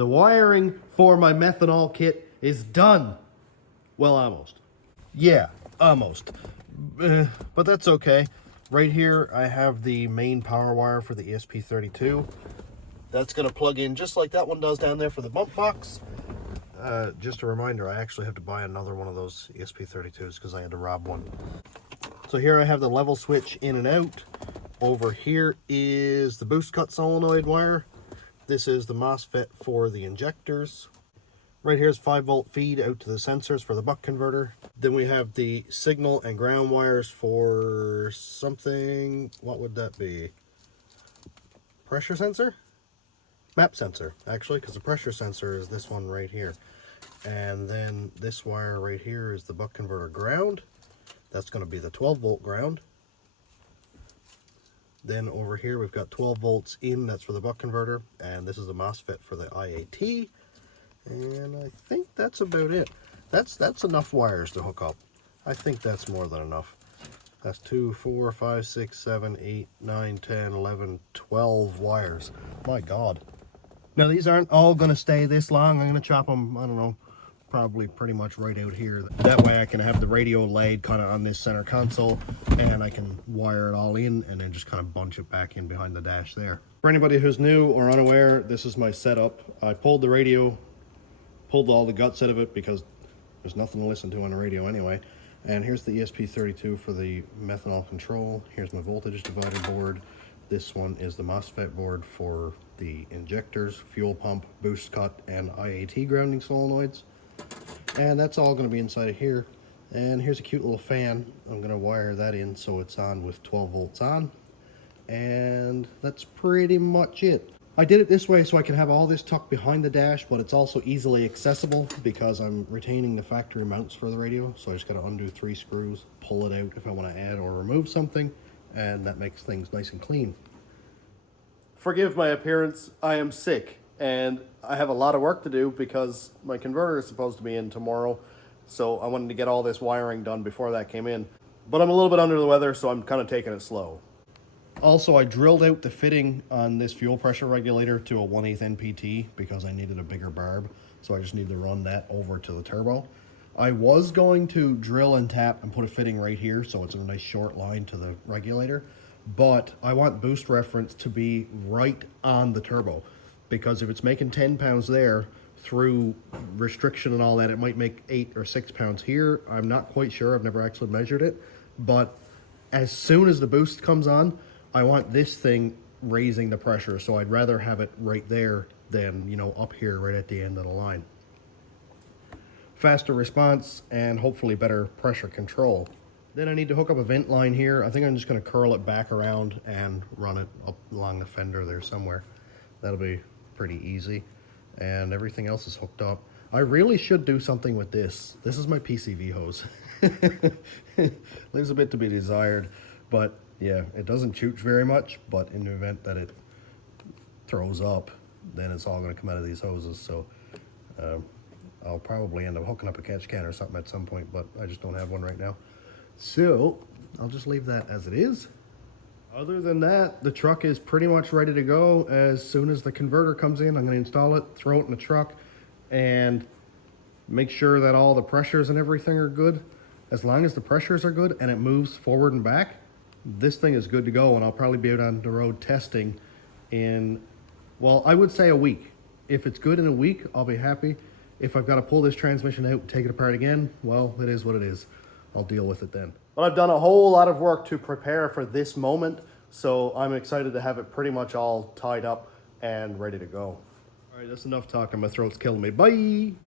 The wiring for my methanol kit is done. Well, almost. Yeah, almost. But that's okay. Right here, I have the main power wire for the ESP32. That's going to plug in just like that one does down there for the bump box. Just a reminder, I actually have to buy another one of those ESP32s because I had to rob one. So here I have the level switch in and out. Over here is the boost cut solenoid wire. This is the MOSFET for the injectors. Right here is 5-volt feed out to the sensors for the buck converter. Then we have the signal and ground wires for something, what would that be? Pressure sensor? Map sensor, actually, because the pressure sensor is this one right here. And then this wire right here is the buck converter ground. That's going to be the 12-volt ground. Then over here we've got 12 volts in, that's for the buck converter. And this is the MOSFET for the IAT. And I think that's about it. That's enough wires to hook up. I think that's more than enough. That's 2, 4, 5, 6, 7, 8, 9, 10, 11, 12 wires. My God. Now these aren't all going to stay this long. I'm going to chop them, I don't know, probably pretty much right out here. That way I can have the radio laid kind of on this center console and I can wire it all in and then just kind of bunch it back in behind the dash there. For anybody who's new or unaware, this is my setup. I pulled the radio, pulled all the guts out of it because there's nothing to listen to on the radio anyway. And here's the ESP32 for the methanol control. Here's my voltage divider board. This one is the MOSFET board for the injectors, fuel pump, boost cut, and IAT grounding solenoids. And that's all going to be inside of here. And here's a cute little fan. I'm going to wire that in so it's on with 12 volts on. And that's pretty much it. I did it this way so I can have all this tucked behind the dash, but it's also easily accessible because I'm retaining the factory mounts for the radio. So I just got to undo 3 screws, pull it out if I want to add or remove something, and that makes things nice and clean. Forgive my appearance, I am sick, and I have a lot of work to do because my converter is supposed to be in tomorrow, so I wanted to get all this wiring done before that came in. But I'm a little bit under the weather, so I'm kind of taking it slow. Also, I drilled out the fitting on this fuel pressure regulator to a 1/8 NPT because I needed a bigger barb, so I just need to run that over to the turbo. I was going to drill and tap and put a fitting right here so it's a nice short line to the regulator, but I want boost reference to be right on the turbo because if it's making 10 pounds there, through restriction and all that, it might make 8 or 6 pounds here. I'm not quite sure, I've never actually measured it, but as soon as the boost comes on, I want this thing raising the pressure, so I'd rather have it right there than, you know, up here right at the end of the line. Faster response and hopefully better pressure control. Then I need to hook up a vent line here. I think I'm just going to curl it back around and run it up along the fender there somewhere. That'll be pretty easy. And everything else is hooked up. I really should do something with this. This is my PCV hose. Leaves a bit to be desired, but yeah, it doesn't chooch very much, but in the event that it throws up, then it's all going to come out of these hoses. So I'll probably end up hooking up a catch can or something at some point, but I just don't have one right now. So I'll just leave that as it is. Other than that, the truck is pretty much ready to go. As soon as the converter comes in, I'm going to install it, throw it in the truck, and make sure that all the pressures and everything are good. As long as the pressures are good and it moves forward and back, this thing is good to go, and I'll probably be out on the road testing in, well, I would say a week. If it's good in a week, I'll be happy. If I've got to pull this transmission out and take it apart again, well, it is what it is. I'll deal with it then. But I've done a whole lot of work to prepare for this moment, so I'm excited to have it pretty much all tied up and ready to go. All right, that's enough talking. My throat's killing me. Bye!